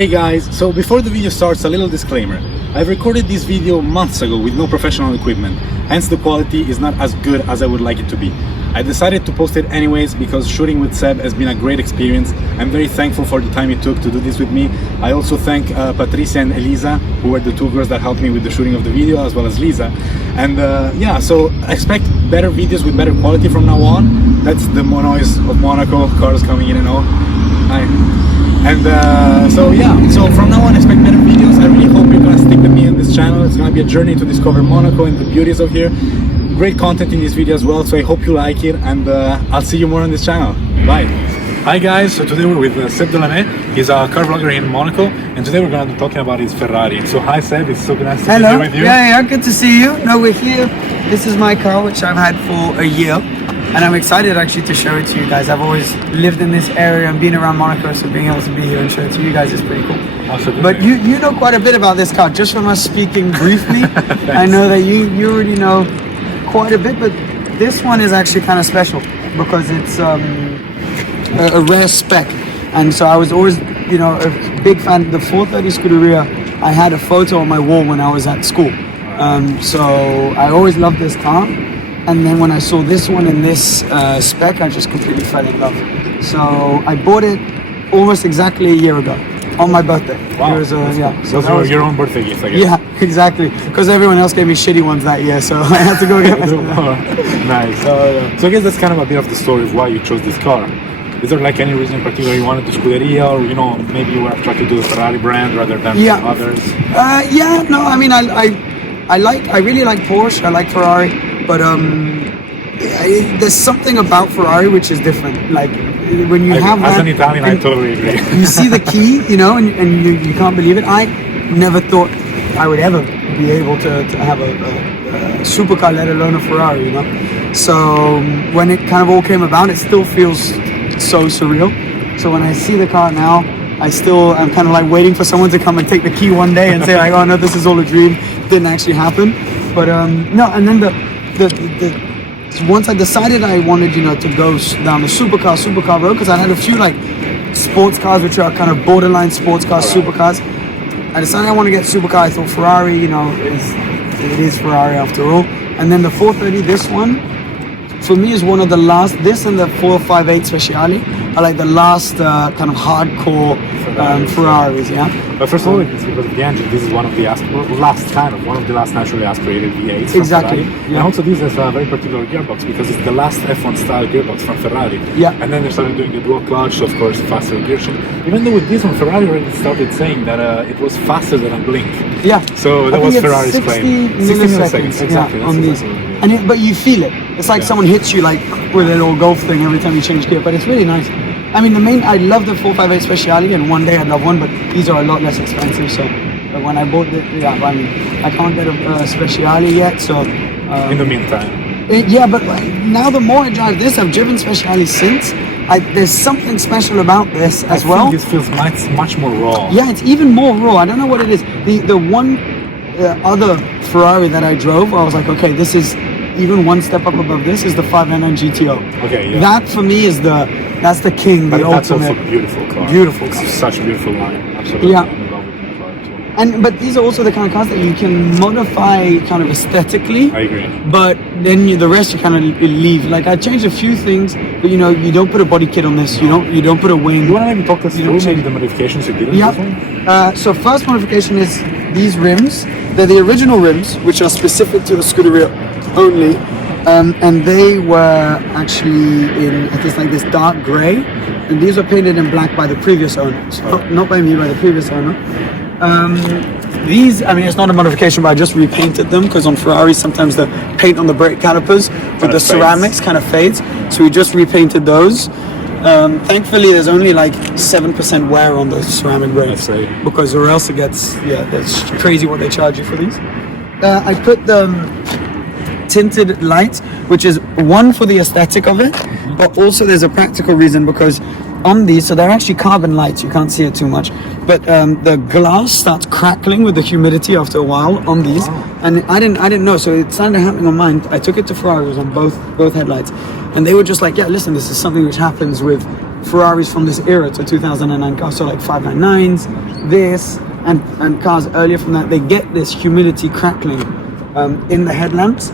Hey guys, so before the video starts, a little disclaimer. I've recorded this video months ago with no professional equipment, hence the quality is not as good as I would like it to be. I decided to post it anyways because shooting with Seb has been a great experience. I'm very thankful for the time he took to do this with me. I also thank Patricia and Elisa, who were the two girls that helped me with the shooting of the video, as well as Lisa. And yeah, so expect better videos with better quality from now on. That's the noise of Monaco, cars coming in and out. So yeah, so from now on expect better videos. I really hope you're gonna stick with me on this channel. It's gonna be a journey to discover Monaco and the beauties of here. Great content in this video as well, so I hope you like it, and I'll see you more on this channel. Bye. Hi guys, so today we're with Seb Delanney. He's a car vlogger in Monaco, and today we're gonna be talking about his Ferrari. So hi Seb, it's so nice to be here with you. Yeah, good to see you. No, we're here. This is my car, which I've had for a year. And I'm excited actually to show it to you guys. I've always lived in this area and been around Monaco, so being able to be here and show it to you guys is pretty cool. Awesome. But you know quite a bit about this car, just from us speaking briefly. I know that you already know quite a bit, but this one is actually kind of special because it's a rare spec. And so I was always, a big fan. The 430 Scuderia, I had a photo on my wall when I was at school. So I always loved this car. And then when I saw this one in this spec, I just completely fell in love. So I bought it almost exactly a year ago, on my birthday. Wow. It was, yeah. So that was your own birthday gift, I guess. Yeah, exactly. Because everyone else gave me shitty ones that year, so I had to go get myself. Nice. So I guess that's kind of a bit of the story of why you chose this car. Is there like any reason in particular you wanted the Scuderia, or maybe you were attracted to the Ferrari brand rather than others? Yeah, no, I mean, I really like Porsche, I like Ferrari. But there's something about Ferrari which is different. Like when you have as an Italian, I totally agree. You see the key, and you can't believe it. I never thought I would ever be able to have a supercar, let alone a Ferrari. So when it kind of all came about, it still feels so surreal. So when I see the car now, I'm kind of like waiting for someone to come and take the key one day and say like, oh no, this is all a dream. Didn't actually happen. But no, and then once I decided I wanted, to go down the supercar road, because I had a few like sports cars which are kind of borderline sports cars, supercars. I decided I want to get supercar. I thought Ferrari, it is Ferrari after all. And then the 430, this one, for me is one of the last. This and the 458 Speciale are like the last kind of hardcore Ferraris, yeah. But first of all, it's because of the engine. This is one of the last naturally aspirated V8s. Exactly. Yeah. And also this has a very particular gearbox because it's the last F1 style gearbox from Ferrari. Yeah. And then they started doing the dual clutch, so of course faster gear shift. Even though with this one, Ferrari already started saying that it was faster than a blink. Yeah. So that was Ferrari's 60 claim. 60 milliseconds, exactly. Yeah, on these. But you feel it. It's like someone hits you like with a little golf thing every time you change gear. But it's really nice. I mean, I love the 458 Speciale, and one day I'd love one, but these are a lot less expensive. So when I bought I can't get a Speciale yet. So in the meantime. But now the more I drive this, I've driven Speciale since. There's something special about this as well. I think this feels much more raw. Yeah, it's even more raw. I don't know what it is. The one other Ferrari that I drove, I was like, okay, this is even one step up above this, is the 599 GTO. Okay, yeah. That for me is that's the king, the that's ultimate. Also a beautiful car. Beautiful car. It's such a beautiful line. Absolutely. Yeah. I'm in love with the car too. But these are also the kind of cars that you can modify kind of aesthetically. I agree. But then the rest you kind of leave. Like I changed a few things, but you don't put a body kit on this. You don't put a wing. You want to maybe talk us through maybe the modifications you did on this one? So first modification is these rims. They're the original rims, which are specific to the Scuderia only. And they were actually in, I think, like this dark grey, and these were painted in black by the previous owner. So not by me, by the previous owner. These, I mean, it's not a modification, but I just repainted them because on Ferraris sometimes the paint on the brake calipers with the ceramics kind of fades. So we just repainted those. Thankfully, there's only like 7% wear on the ceramic brakes, because or else it gets, that's crazy what they charge you for these. I put the tinted lights, which is one for the aesthetic of it, but also there's a practical reason, because on these, so they're actually carbon lights, you can't see it too much, but the glass starts crackling with the humidity after a while on these. And I didn't know, so it started happening on mine. I took it to Ferraris on both headlights, and they were just like, yeah, listen, this is something which happens with Ferraris from this era, so 2009 cars, so like 599s, this, and cars earlier from that, they get this humidity crackling in the headlamps,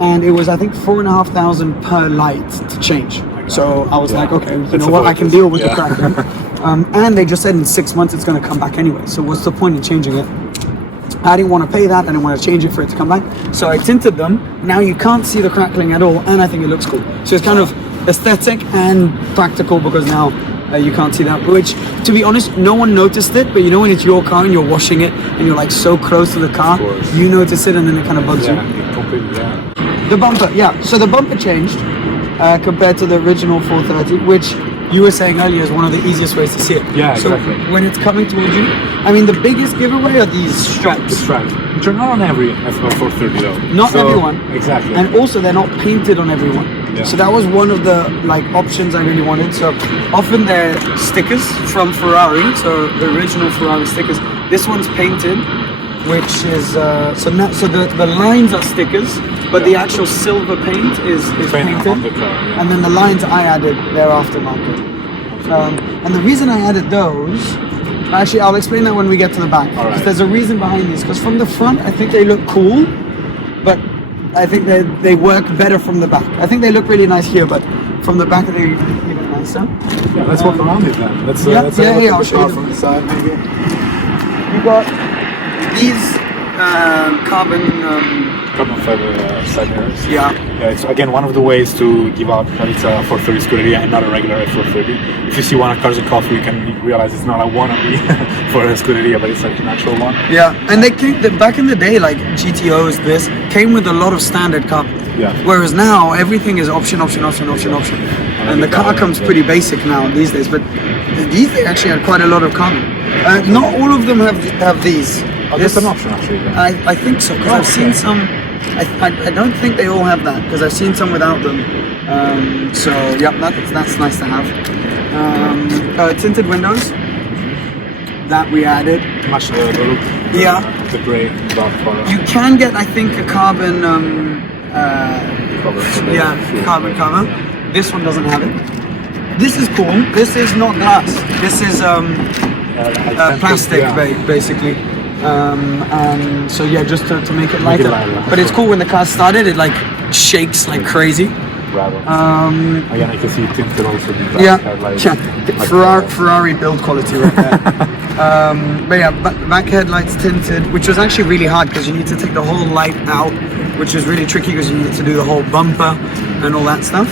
and it was I think 4,500 per light to change. So I was like, okay, you know what, I can deal with the crackling. And they just said in 6 months it's going to come back anyway. So what's the point in changing it? I didn't want to pay that. I didn't want to change it for it to come back. So I tinted them. Now you can't see the crackling at all, and I think it looks cool. So it's kind of aesthetic and practical because now you can't see that. Which, to be honest, no one noticed it. But you know when it's your car and you're washing it and you're like so close to the car, you notice it, and then it kind of bugs you. The bumper, yeah. So the bumper changed compared to the original 430, which you were saying earlier is one of the easiest ways to see it. Yeah, so exactly. When it's coming towards you, I mean, the biggest giveaway are these stripes. The stripes, which are not on every F430 though. Not everyone. Exactly. And also they're not painted on everyone. Yeah. So that was one of the like options I really wanted. So often they're stickers from Ferrari, so the original Ferrari stickers. This one's painted, which is so the lines are stickers, but the actual silver paint is painted. On the car, yeah. And then the lines I added, they're aftermarket. And the reason I added those, actually I'll explain that when we get to the back. Because there's a reason behind these. Because from the front, I think they look cool, but I think they work better from the back. I think they look really nice here, but from the back they're even nicer. Yeah, let's walk around it then. Let's I'll show you from the side maybe. You got these carbon fiber side mirrors. Yeah. Yeah, it's again one of the ways to give out that it's a 430 Scuderia and not a regular F430. If you see one at Cars and Coffee, you can realize it's not a wannabe for a Scuderia, but it's like an actual one. Yeah, and they came back in the day, like GTOs, this came with a lot of standard carbon. Yeah. Whereas now everything is option. And the car comes pretty basic now these days, but these they actually had quite a lot of carbon. Not all of them have these. Oh, that's an option actually. I think so, because I've seen some. I don't think they all have that, because I've seen some without them. So yeah, that's nice to have. Tinted windows that we added. Much the look. The grey dark color. You can get, I think, a carbon. Carbon cover. Yeah. This one doesn't have it. This is cool. This is not glass. This is plastic, basically. And so yeah, just to make it lighter. But it's cool when the car started, it like shakes like crazy. Again, I can see tinted also. Ferrari build quality right there. But yeah, back headlights tinted, which was actually really hard because you need to take the whole light out, which is really tricky because you need to do the whole bumper and all that stuff.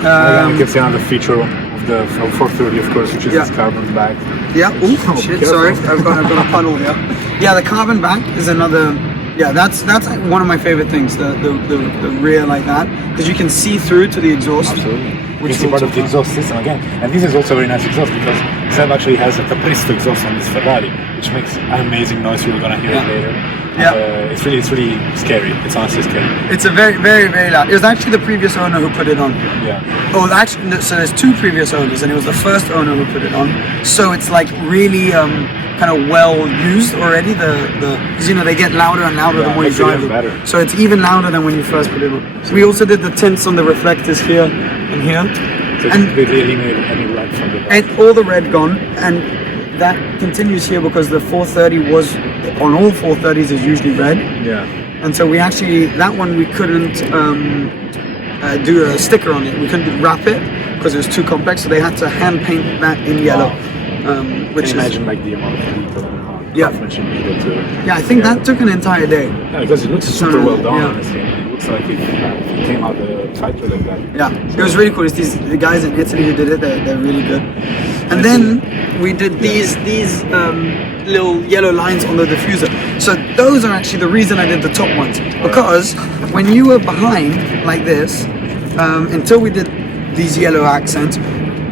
Again, you can see another feature of the 430, of course, which is this carbon back. Yeah. Oh shit! Sorry, I've got a puddle here. Yeah, the carbon back is another. Yeah, that's like one of my favorite things. The rear like that, because you can see through to the exhaust. Absolutely. You can see part of the exhaust system again, and this is also a very nice exhaust because Seb actually has a Capristo exhaust on this Ferrari, which makes an amazing noise. We're gonna hear it later. Yeah. It's really scary. It's honestly scary. It's a very, very, very loud. It was actually the previous owner who put it on. Yeah. Oh, actually, no, so there's two previous owners, and it was the first owner who put it on. So it's like really kind of well used already. Because you know they get louder and louder the more you drive them. So it's even louder than when you first put it on. So we also did the tints on the reflectors here and here. So and they eliminated any red from the back. And all the red gone, and that continues here because the 430 was on all 430s is usually red. Yeah. And so we actually, that one we couldn't do a sticker on it. We couldn't wrap it because it was too complex. So they had to hand paint that in yellow. Which can you imagine like the amount of detail and craftsmanship needed to. Yeah, I think that took an entire day. Yeah, because it looks super well done. Honestly, it looks like it came out the factory like that. Yeah, it was really cool. It's the guys in Italy who did it. They're really good. And then we did these little yellow lines on the diffuser. So those are actually the reason I did the top ones, because when you were behind like this, until we did these yellow accents,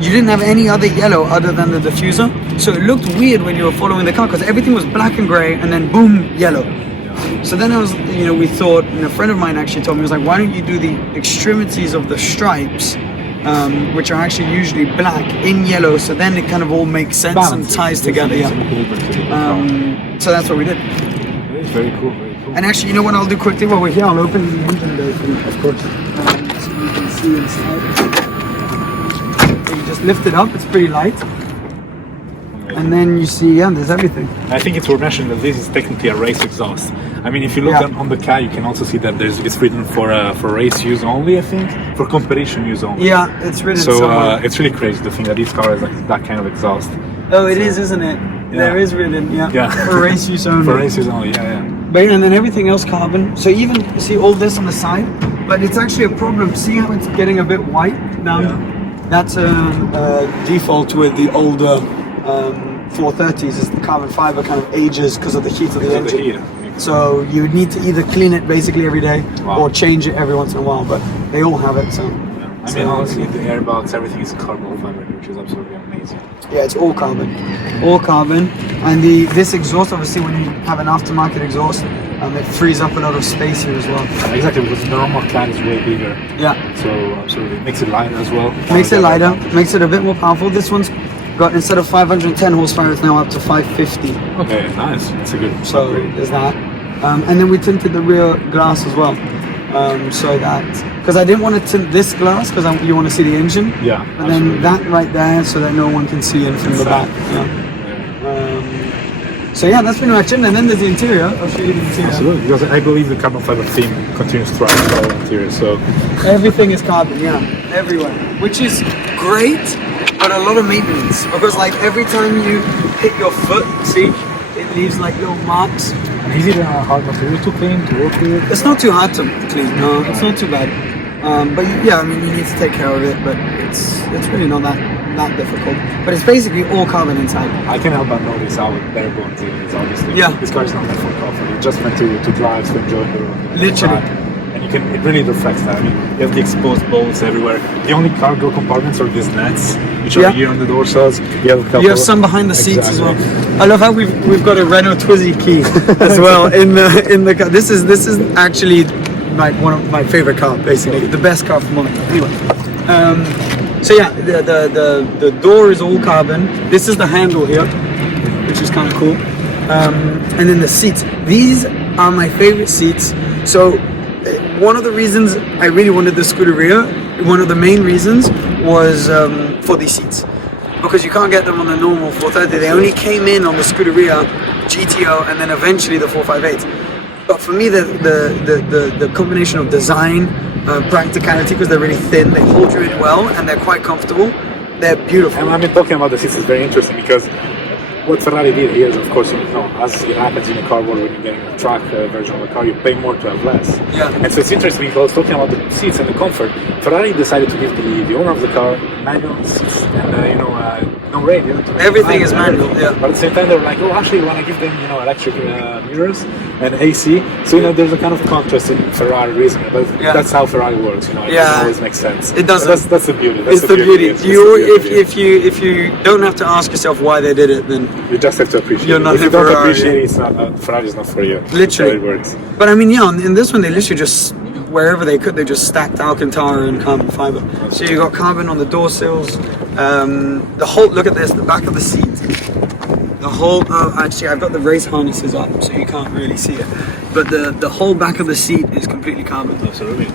you didn't have any other yellow other than the diffuser. So it looked weird when you were following the car because everything was black and gray and then boom, yellow. So then we thought, and a friend of mine actually told me, he was like, why don't you do the extremities of the stripes, which are actually usually black in yellow, so then it kind of all makes sense and ties together. So that's what we did. It is very cool, very cool. And actually, you know what I'll do quickly while we're here? I'll open the engine bay for you. Of course. So you can see inside. just lift it up, it's pretty light. And then you see, yeah, there's everything. I think it's worth mentioning that this is technically a race exhaust. I mean, if you look on the car, you can also see that it's written for race use only, I think, for competition use only. Yeah, it's written so it's really crazy to think that this car has like that kind of exhaust. Oh, it is, isn't it? Yeah. There is written, for race use only. For race use only, yeah. But and then everything else carbon. So even see all this on the side, but it's actually a problem. See how it's getting a bit white now? Yeah. That's a default with the older 430s. Is the carbon fiber kind of ages because of the heat of the engine. So you need to either clean it basically every day or change it every once in a while. But they all have it. So I mean, honestly, the airbox, everything is carbon fiber, which is absolutely amazing. Yeah, it's all carbon, and this exhaust, obviously, when you have an aftermarket exhaust, it frees up a lot of space here as well. Exactly, because the normal car is way bigger. Yeah. So absolutely, makes it lighter as well. Makes it lighter, makes it a bit more powerful. This one's got, instead of 510 horsepower, it's now up to 550. Okay, nice. That's a good. So there's that, and then we tinted the rear glass as well. So that, because I didn't want to tint this glass because you want to see the engine. Yeah. And then that right there so that no one can see in from the back. Yeah. So yeah, that's pretty much it. And then there's the interior. I'll show you the interior. Absolutely, because I believe the carbon fiber theme continues throughout the whole interior. So everything is carbon, everywhere, which is great, but a lot of maintenance because like every time you hit your foot, see, it leaves like little marks. Is it a hard material to clean, to work with? It's not too hard to clean, no, it's not too bad. But yeah, I mean, you need to take care of it, but it's really not that difficult. But it's basically all carbon inside. I can't help but notice how bare bones it is, obviously. Yeah. This car is not meant for comfort, it's just meant to drive, to enjoy the road. Literally. And it really reflects that. I mean, you have the exposed bolts everywhere. The only cargo compartments are these nets, which are here on the door cells. You have some behind the seats as well. I love how we've got a Renault Twizy key as well in the car. This is actually like one of my favorite cars, basically the best car from Monaco. Anyway, so yeah, the door is all carbon. This is the handle here, which is kind of cool. And then the seats. These are my favorite seats. So one of the reasons I really wanted the Scuderia, one of the main reasons was for these seats. Because you can't get them on the normal 430. They only came in on the Scuderia, GTO, and then eventually the 458. But for me, the combination of design, practicality, because they're really thin, they hold you in well, and they're quite comfortable. They're beautiful. And I've been talking about the seats is very interesting because what Ferrari did here is, of course, as it happens in a car world, when you're getting a track version of the car, you pay more to have less. Yeah. And so it's interesting because I was talking about the seats and the comfort. Ferrari decided to give the owner of the car manual seats and no radio. Everything is manual. Yeah. But at the same time, they were like, oh, actually, we want to give them electric mirrors and AC. So there's a kind of contrast in Ferrari reasoning, but that's how Ferrari works. It doesn't always make sense. It doesn't. That's the beauty. It's the beauty. If you don't have to ask yourself why they did it, then you just have to appreciate it. If you don't appreciate it, it's not Ferrari is not for you. Literally, it works. But I mean, in this one, they literally just wherever they could, they just stacked Alcantara and carbon fiber. So you got carbon on the door sills. The whole look at this, the back of the seat. The whole actually, I've got the race harnesses up, so you can't really see it. But the whole back of the seat is completely carbon. Absolutely.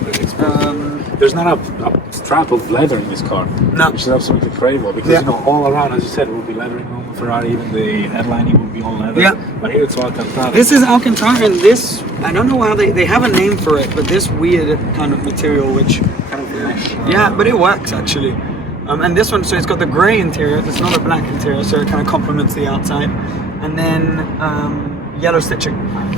There's not a strap of leather in this car, which is absolutely incredible because all around, as you said, it will be leathering on Ferrari. Even the headlining will be all leather. Yeah. But here it's Alcantara. This is Alcantara, and this I don't know how they have a name for it, but this weird kind of material, which kind of mesh. But it works actually. And this one, so it's got the grey interior. It's not a black interior, so it kind of complements the outside. And then yellow stitching,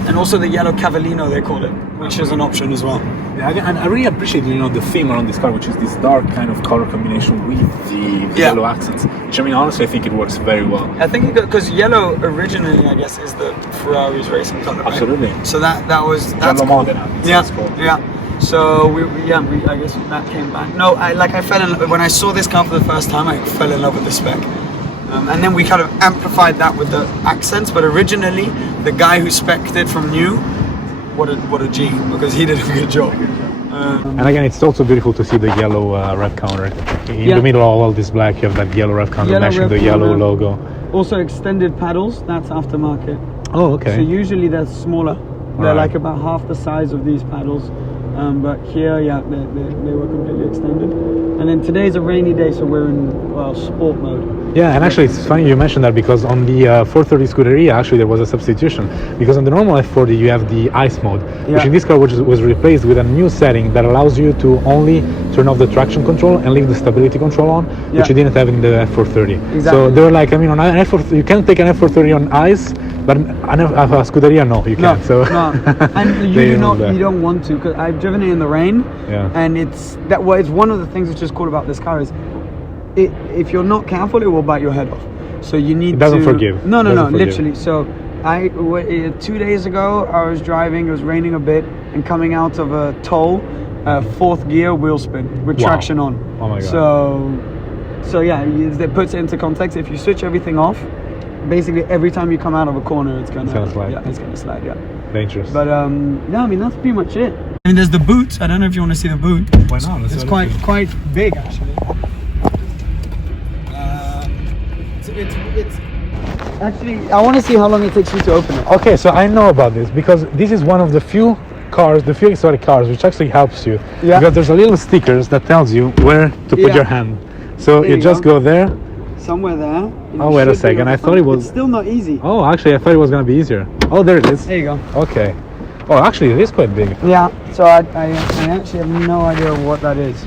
and also the yellow cavallino they call it, which is an option as well. Yeah, and I really appreciate the theme around this car, which is this dark kind of color combination with the yellow accents. Which I mean, honestly, I think it works very well. I think because yellow originally, I guess, is the Ferrari's racing color. Right? Absolutely. So that's cool. Yeah. So I guess that came back. No, I fell in love when I saw this car for the first time. I fell in love with the spec. And then we kind of amplified that with the accents, but originally the guy who spec'd it from new, what a G, because he did a good job. And again, it's also beautiful to see the yellow rev counter. In the middle of all this black, you have that yellow rev counter matching the yellow logo. Also extended paddles, that's aftermarket. Oh, okay. So usually they're smaller. They're like about half the size of these paddles. But here, yeah, they were completely extended. And then today's a rainy day, so we're in sport mode. Yeah, and actually it's funny you mentioned that, because on the 430 Scuderia actually there was a substitution, because on the normal F40 you have the ice mode, which in this car was replaced with a new setting that allows you to only turn off the traction control and leave the stability control on, which you didn't have in the F430. Exactly. So they were like, I mean, on an F430 you can take an F430 on ice, but a Scuderia no, you can't. So and you don't want to, because I've driven it in the rain, and it's one of the things that's just cool about this car is, if you're not careful, it will bite your head off. So you need to... It doesn't forgive. No, literally. So 2 days ago, I was driving, it was raining a bit, and coming out of a toll, fourth gear wheel spin with traction on. Oh my God. So yeah, it puts it into context. If you switch everything off, basically every time you come out of a corner, it's gonna slide. Yeah, it's gonna slide. Yeah. Dangerous. But yeah, I mean that's pretty much it. I mean, there's the boot. I don't know if you want to see the boot. Why not? It's quite big actually. It's actually, I want to see how long it takes you to open it. Okay, so I know about this, because this is one of the few exotic cars which actually helps you, because there's a little stickers that tells you where to put your hand. So you just go there. Somewhere there. Oh, wait a second. I thought it was... It's still not easy. Oh, actually, I thought it was going to be easier. Oh, there it is. There you go. Okay. Oh, actually, it is quite big. Yeah, so I actually have no idea what that is.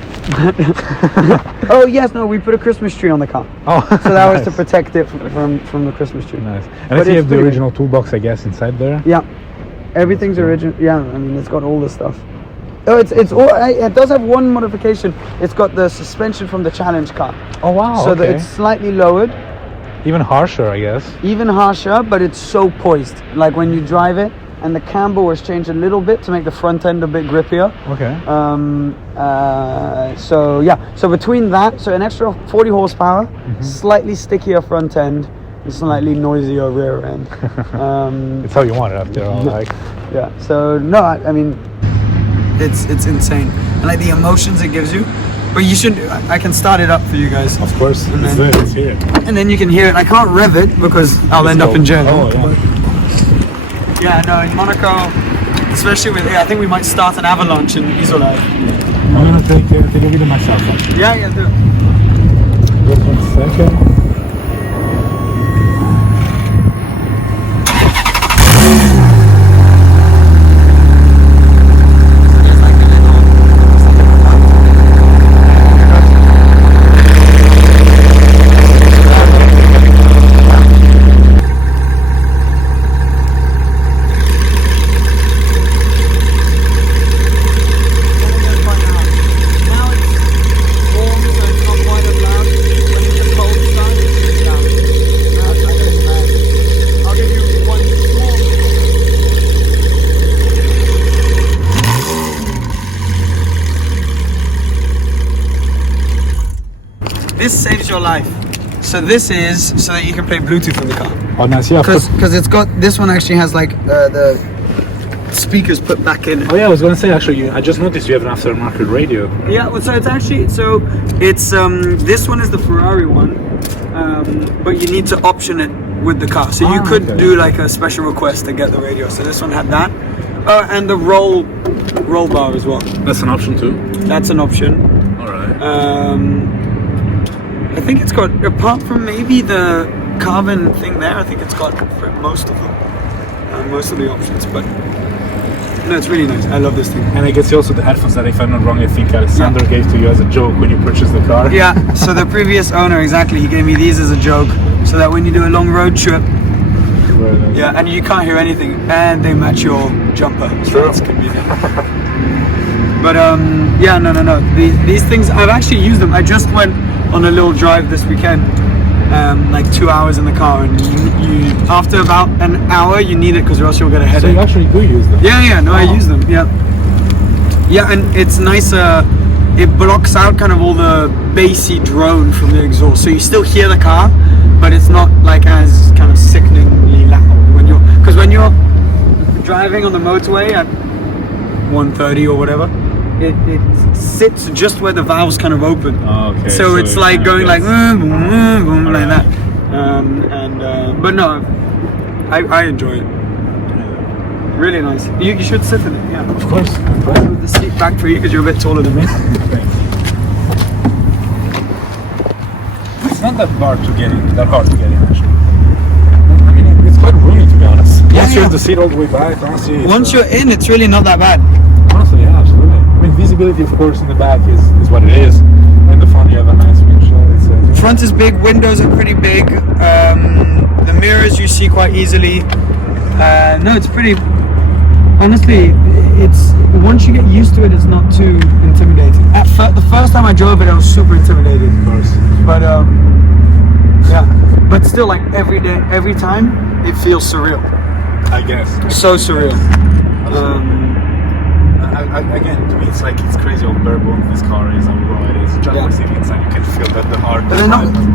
Oh, yes, no, we put a Christmas tree on the car. Oh, so that was to protect it from the Christmas tree. Nice. And let's see if the original toolbox, I guess, inside there. Yeah, everything's original. Yeah, I mean, it's got all the stuff. Oh, it does have one modification. It's got the suspension from the Challenge car. Oh, wow. So that it's slightly lowered. Even harsher, I guess. Even harsher, but it's so poised. Like when you drive it, and the camber was changed a little bit to make the front end a bit grippier. Okay. So yeah, so between that, so an extra 40 horsepower, slightly stickier front end, and slightly noisier rear end. It's how you want it after all, like. Yeah. So no, I mean, it's insane, and like the emotions it gives you. But you should. I can start it up for you guys. Of course. Let's hear it. And then you can hear it. I can't rev it because I'll end up in jail. Oh yeah. Yeah, no, in Monaco, especially with, I think we might start an avalanche in Isola. I'm gonna take a video myself. Actually. Yeah, do it. Just 1 second. This saves your life. So this is so that you can play Bluetooth in the car. Oh, nice. Yeah. Because it's got, this one actually has like the speakers put back in. Oh yeah, I was gonna say actually, I just noticed you have an aftermarket radio. Yeah, well, so it's actually, this one is the Ferrari one, but you need to option it with the car. So you could do like a special request to get the radio. So this one had that, and the roll bar as well. That's an option too. That's an option. All right. I think it's got, apart from maybe the carbon thing there, I think it's got for most of them, most of the options. But no, it's really nice. I love this thing. And I guess also the headphones that, if I'm not wrong, I think Alessandro gave to you as a joke when you purchased the car. Yeah. So the previous owner, exactly, he gave me these as a joke, so that when you do a long road trip, nice. Yeah, and you can't hear anything, and they match your jumper. So that's convenient. But yeah, no. These things, I've actually used them. I just went on a little drive this weekend, like 2 hours in the car, and you after about an hour you need it because or else you'll get a headache. So you actually do use them? Yeah, no, I use them. Yeah, and it's nicer. It blocks out kind of all the bassy drone from the exhaust, so you still hear the car, but it's not like as kind of sickeningly loud when you're driving on the motorway at 130 or whatever. It sits just where the valves kind of open. Oh, okay. So it's like going like boom, boom, boom, like that. But no, I enjoy it. Really nice. You should sit in it, yeah. Of course. With the seat back for you because you're a bit taller than me. It's not that hard to get in. Actually. I mean, it's quite roomy to be honest. Once you have the seat all the way back, honestly. Once you're in, it's really not that bad. Honestly, yeah, absolutely. I mean, visibility, of course, in the back is what it is. In the front, you have a nice windshield. Front is big. Windows are pretty big. The mirrors you see quite easily. No, it's pretty. Honestly, it's once you get used to it, it's not too intimidating. The first time I drove it, I was super intimidated. Of course. But yeah. But still, like every day, every time, it feels surreal. I guess. So surreal. Again, to me, it's crazy how bearable this car is, how raw it is. Just by sitting inside, you can feel that the heart. But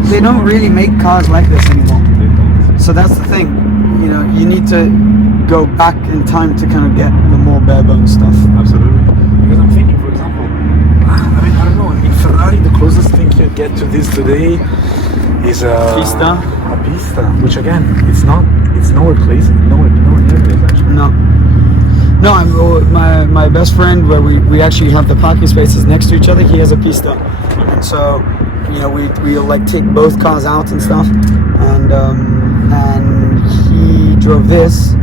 they don't really make cars like this anymore. They don't. So that's the thing. You know, you need to go back in time to kind of get the more bare bones stuff. Absolutely. Because I'm thinking, for example, I mean, I don't know. In Ferrari, the closest thing you get to this today is a Pista. A Pista, which again, it's nowhere close, nowhere near this actually. No, my best friend, where we actually have the parking spaces next to each other, he has a Pista. And so, you know, we'll like take both cars out and stuff. And he drove this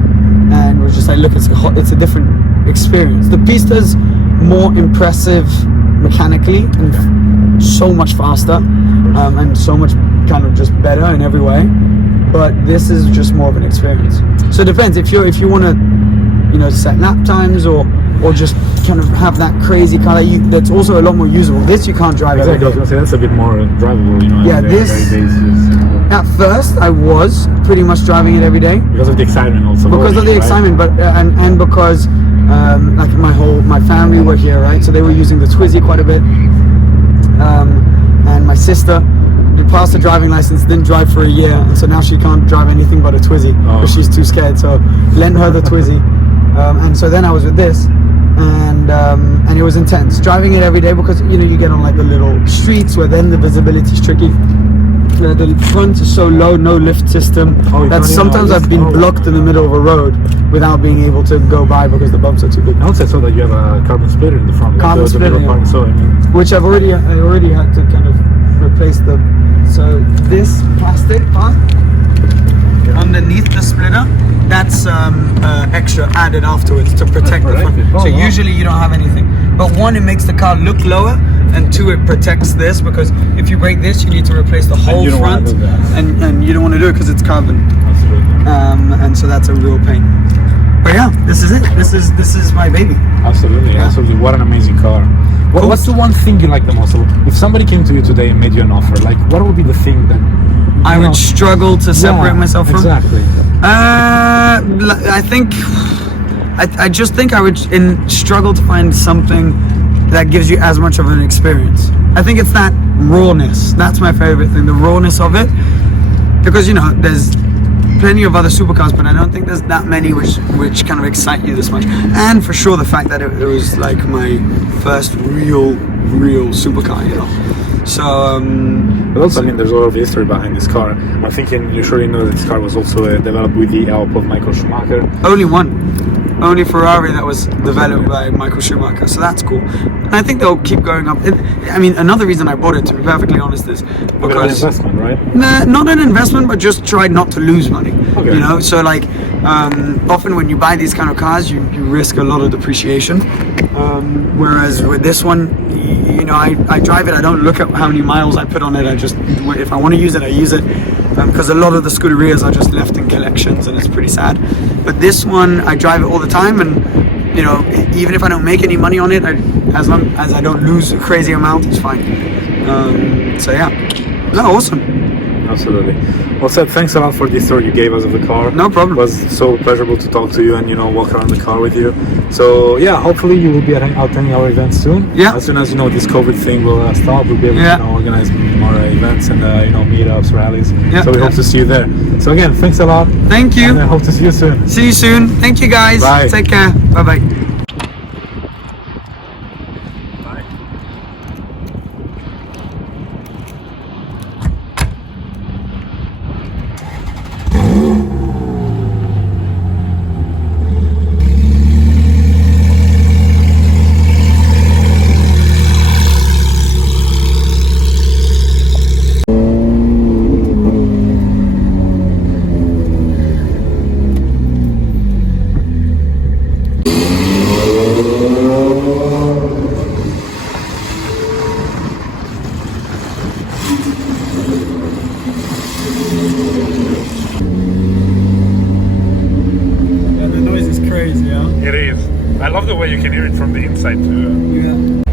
and was just like, look, it's a different experience. The Pista's more impressive mechanically and so much faster and so much kind of just better in every way. But this is just more of an experience. So it depends if you want to, you know, set lap times or just kind of have that crazy car that's also a lot more usable. This you can't drive every day. I was gonna say that's a bit more drivable, you know. Yeah, at first I was pretty much driving it every day because of the excitement also. Because of the excitement, but and because like my family were here, right? So they were using the Twizy quite a bit. And my sister passed the driving license, didn't drive for a year, and so now she can't drive anything but a Twizy because she's too scared. So lent her the Twizy. And so then I was with this, and it was intense driving it every day because you know you get on like the little streets where then the visibility is tricky. The front is so low, no lift system. That sometimes I've been blocked in the middle of a road without being able to go by because the bumps are too big. I would say so that you have a carbon splitter in the front. Carbon splitter, yeah. So I mean, which I already had to kind of replace so this plastic part underneath the splitter, that's extra added afterwards to protect the front. So usually you don't have anything. But one, it makes the car look lower, and two, it protects this because if you break this, you need to replace the whole front, and you don't want to do it because it's carbon. Absolutely. And so that's a real pain. But yeah, this is it. This is my baby. Absolutely, absolutely. What an amazing car. What's the one thing you like the most? If somebody came to you today and made you an offer, like what would be the thing that I would struggle to separate myself from? Exactly. I think I just think I would struggle to find something that gives you as much of an experience. I think it's that rawness. That's my favorite thing, the rawness of it. Because you know, there's plenty of other supercars, but I don't think there's that many which kind of excite you this much. And for sure, the fact that it was like my first real supercar, you know. So, but also, I mean, there's a lot of history behind this car. I'm thinking you surely know that this car was also developed with the help of Michael Schumacher. Only Ferrari that was developed by Michael Schumacher, so that's cool. And I think they'll keep going up. I mean, another reason I bought it, to be perfectly honest, is because an investment, right? Nah, not an investment, but just try not to lose money. Okay. You know, so like often when you buy these kind of cars, you risk a lot of depreciation. Whereas with this one, you know, I drive it. I don't look at how many miles I put on it. I just, if I want to use it, I use it. Because a lot of the Scuderias are just left in collections, and it's pretty sad. But this one, I drive it all the time, and you know, even if I don't make any money on it, as long as I don't lose a crazy amount, it's fine. So yeah, no, awesome. Absolutely. Well, Seb, thanks a lot for the story you gave us of the car. No problem. It was so pleasurable to talk to you and, you know, walk around the car with you. So, yeah, hopefully you will be attending our events soon. Yeah. As soon as, you know, this COVID thing will stop, we'll be able to, you know, organize more events and, you know, meetups, rallies. Yeah. So we hope to see you there. So, again, thanks a lot. Thank you. And I hope to see you soon. See you soon. Thank you, guys. Bye. Take care. Bye-bye. It is. I love the way you can hear it from the inside too. Yeah.